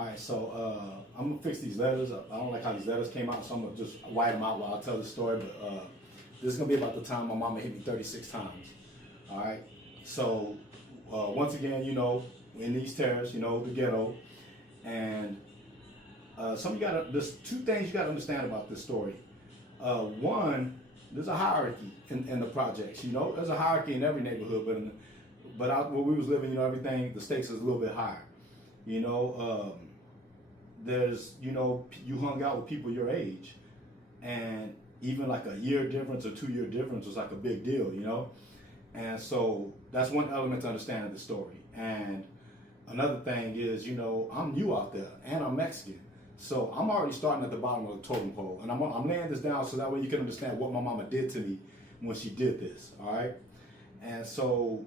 All right, so I'm gonna fix these letters. I don't like how these letters came out, so I'm gonna just white them out while I tell the story. But this is gonna be about the time my mama hit me 36 times. All right, so once again, in these terrace, the ghetto, and there's two things you gotta understand about this story. One, there's a hierarchy in the projects. There's a hierarchy in every neighborhood, but out where we was living, everything, the stakes is a little bit higher. There's, you hung out with people your age, and even like a year difference or 2 year difference was like a big deal, And so that's one element to understand of the story. And another thing is, I'm new out there and I'm Mexican. So I'm already starting at the bottom of the totem pole. And I'm laying this down so that way you can understand what my mama did to me when she did this, all right? And so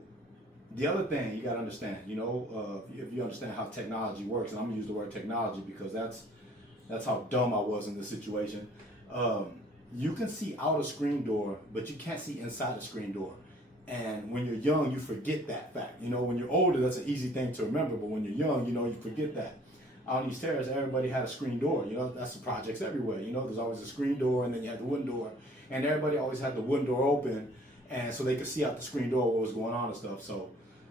the other thing you got to understand, if you understand how technology works, and I'm going to use the word technology because that's how dumb I was in this situation. You can see out a screen door, but you can't see inside a screen door. And when you're young, you forget that fact. When you're older, that's an easy thing to remember. But when you're young, you forget that. Out on these terraces, everybody had a screen door. That's the projects everywhere. There's always a screen door, and then you had the wooden door. And everybody always had the wooden door open, and so they could see out the screen door what was going on and stuff. So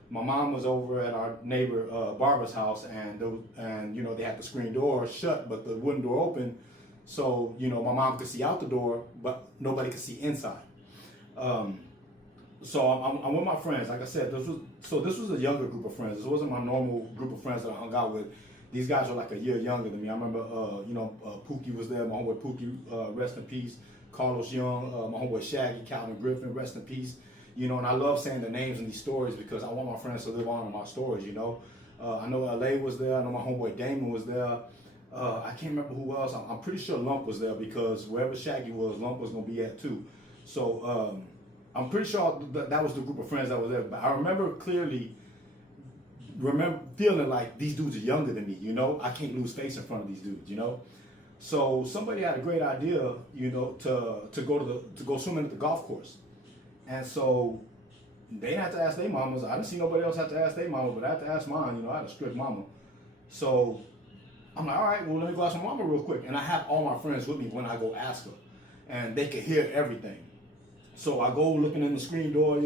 my mom was over at our neighbor barber's house, and they had the screen door shut, but the wooden door open. So my mom could see out the door, but nobody could see inside. So I'm with my friends. Like I said, this was a younger group of friends. This wasn't my normal group of friends that I hung out with. These guys are like a year younger than me. I remember, Pookie was there. My homeboy Pookie, rest in peace. Carlos Young, my homeboy Shaggy, Calvin Griffin, rest in peace. And I love saying the names in these stories because I want my friends to live on in my stories. I know LA was there. I know my homeboy Damon was there. I can't remember who else. I'm pretty sure Lump was there because wherever Shaggy was, Lump was gonna be at too. So I'm pretty sure that was the group of friends that was there. But I remember clearly, feeling like these dudes are younger than me. I can't lose face in front of these dudes. So somebody had a great idea, to go swimming at the golf course, and so they didn't have to ask their mamas. I didn't see nobody else have to ask their mama, but I had to ask mine. I had a strict mama, so I'm like, all right, well, let me go ask my mama real quick. And I have all my friends with me when I go ask her, and they could hear everything. So I go looking in the screen door,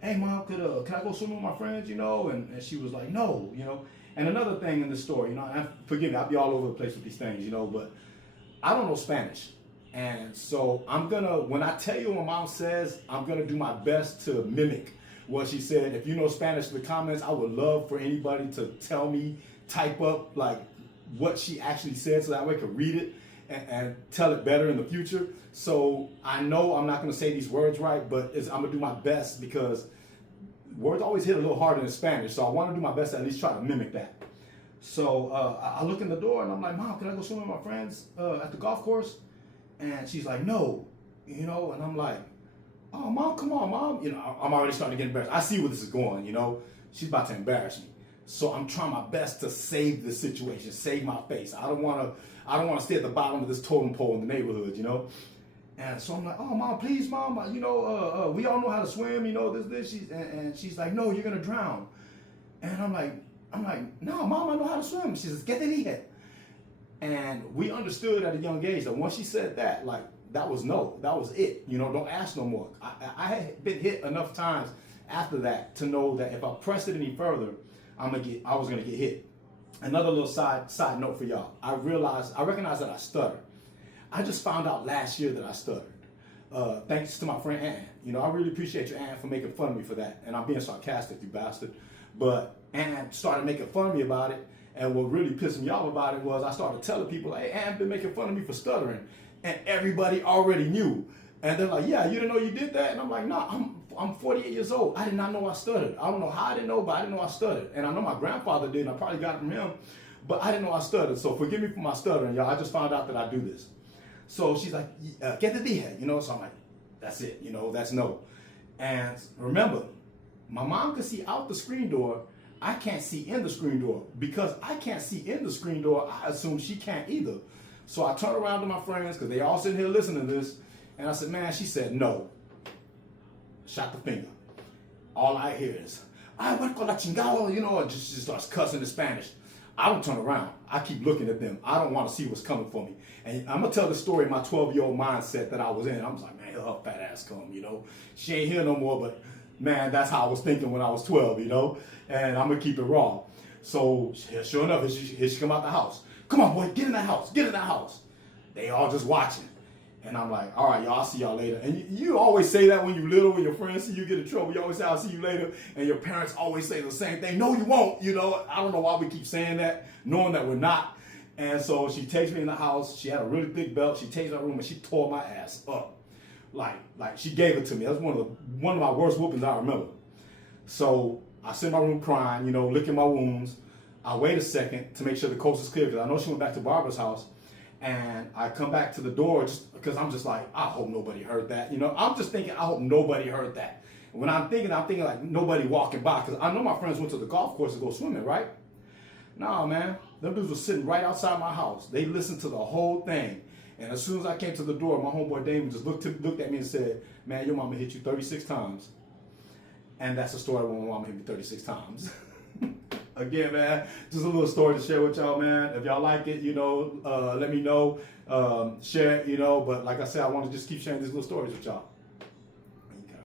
hey mom, can I go swim with my friends, and she was like, no, And another thing in the story, and forgive me, I'll be all over the place with these things, but I don't know Spanish. And so when I tell you what my mom says, I'm gonna do my best to mimic what she said. If you know Spanish in the comments, I would love for anybody to tell me, type up like what she actually said so that way I could read it and tell it better in the future. So I know I'm not gonna say these words right, but I'm gonna do my best because words always hit a little harder in Spanish. So I wanna do my best to at least try to mimic that. So I look in the door and I'm like, Mom, can I go swim with my friends at the golf course? And she's like, no, and I'm like, oh, Mom, come on, Mom. I'm already starting to get embarrassed. I see where this is going, She's about to embarrass me. So I'm trying my best to save the situation, save my face. I don't want to stay at the bottom of this totem pole in the neighborhood, And so I'm like, oh, Mom, please, Mom, we all know how to swim, this. And she's like, no, you're gonna drown. And I'm like, no, Mom, I know how to swim. She says, get the hit. And we understood at a young age that once she said that, like, that was it. Don't ask no more. I had been hit enough times after that to know that if I pressed it any further, I was gonna get hit. Another little side note for y'all. I recognized that I stuttered. I just found out last year that I stuttered. Thanks to my friend Ann. I really appreciate you, Ann, for making fun of me for that. And I'm being sarcastic, you bastard. But Ann started making fun of me about it. And what really pissed me off about it was I started telling people, hey, Ann been making fun of me for stuttering. And everybody already knew. And they're like, yeah, you didn't know you did that? And I'm like, no, I'm 48 years old. I did not know I stuttered. I don't know how I didn't know, but I didn't know I stuttered. And I know my grandfather did, and I probably got it from him. But I didn't know I stuttered. So forgive me for my stuttering, y'all. I just found out that I do this. So she's like, get the D-head, So I'm like, that's it, that's no. And remember, my mom could see out the screen door. I can't see in the screen door. Because I can't see in the screen door, I assume she can't either. So I turn around to my friends, because they all sitting here listening to this, and I said, man, she said no. Shot the finger. All I hear is, ay, voy con la chingado, and just starts cussing in Spanish. I don't turn around. I keep looking at them. I don't want to see what's coming for me. And I'm going to tell the story of my 12-year-old mindset that I was in. I was like, man, her fat ass come, you know. She ain't here no more, but man, that's how I was thinking when I was 12, you know. And I'm going to keep it raw. So sure enough, here she come out the house. Come on, boy, get in the house. Get in the house. They all just watching. And I'm like, all right, y'all, I'll see y'all later. And you always say that when you're little, when your friends see you get in trouble. You always say, I'll see you later. And your parents always say the same thing. No, you won't. You know, I don't know why we keep saying that, knowing that we're not. And so she takes me in the house. She had a really thick belt. She takes me in the room and she tore my ass up. Like she gave it to me. That's one of my worst whoopings I remember. So I sit in my room crying, you know, licking my wounds. I wait a second to make sure the coast is clear because I know she went back to Barbara's house. And I come back to the door just because I'm just like, I hope nobody heard that. You know, I'm just thinking, I hope nobody heard that. And when I'm thinking like nobody walking by because I know my friends went to the golf course to go swimming, right? No, man. Them dudes were sitting right outside my house. They listened to the whole thing. And as soon as I came to the door, my homeboy Damon just looked at me and said, man, your mama hit you 36 times. And that's the story when my mama hit me 36 times. Again, man, just a little story to share with y'all, man. If y'all like it, you know, let me know. Share it, you know. But like I said, I want to just keep sharing these little stories with y'all.